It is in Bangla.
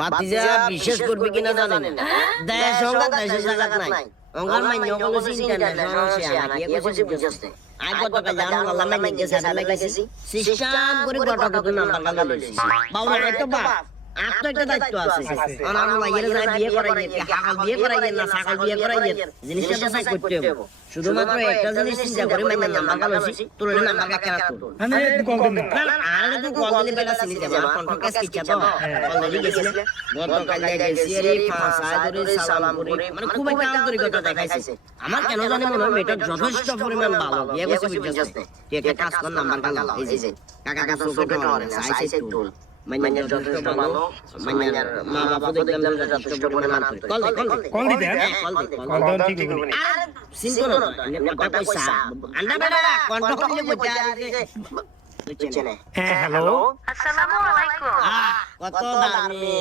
বাতিজা বিশেষ করবে কিনা জানেন না দেশ সংঘাত দেশের জায়গা নাই অঙ্গার মাইন্য কোনো ইন্টারন্যাশনাল সে আনা কি কইছে বুঝছতে আই গতকাল জানো আল্লাহ মাইন্য সাথে লাগাইছি সিস্টেম করে গটক নাম্বার লাগাইছি বাবা নাই তো বাপ আপ তো একটা দায়িত্ব আছে আর আমার মাইয়ের যাই বিয়ে করাইয়ে হাকাল বিয়ে করাইয়ে না সাকাল বিয়ে করাইয়ে জিনিসটা দেখাই করতে হবে শুধুমাত্র একটা জিনিস চিন্তা করে মাইন্য নাম্বার লাগাইছি তোর নাম্বার কাকেরা তো মানে কল দিন না আরে তো কল দিলে বেলা চিনি যাবে আমার কন্ট্রাক্ট কাজ কি চাও অলরেডি গেছি না গতকাল গেছি আরে ফাঁসা ধরে সালাম করে মানে খুব একটা আন্তরিকতা দেখাইছে আমার কেন জানি মনে হয় এটা যথেষ্ট পরিমাণ ভালো বিয়ে গেছে বুঝছতে তুই একটা কাজ কর নাম্বার লাগাও এই যে কাকা কাকা সোফে করে আইছে টুল মাইন্যার যথেষ্ট ভালো মাইন্যার মা বাবা দেখলাম যে যথেষ্ট পরিমাণ কল দিতে কল দাও ঠিক আছে আর সিন করো না কথা কইছা আন্ডা বেটা কন্ট্রোল করে কইতা হ্যাঁ হ্যালো আসসালামু আলাইকুম কত দামি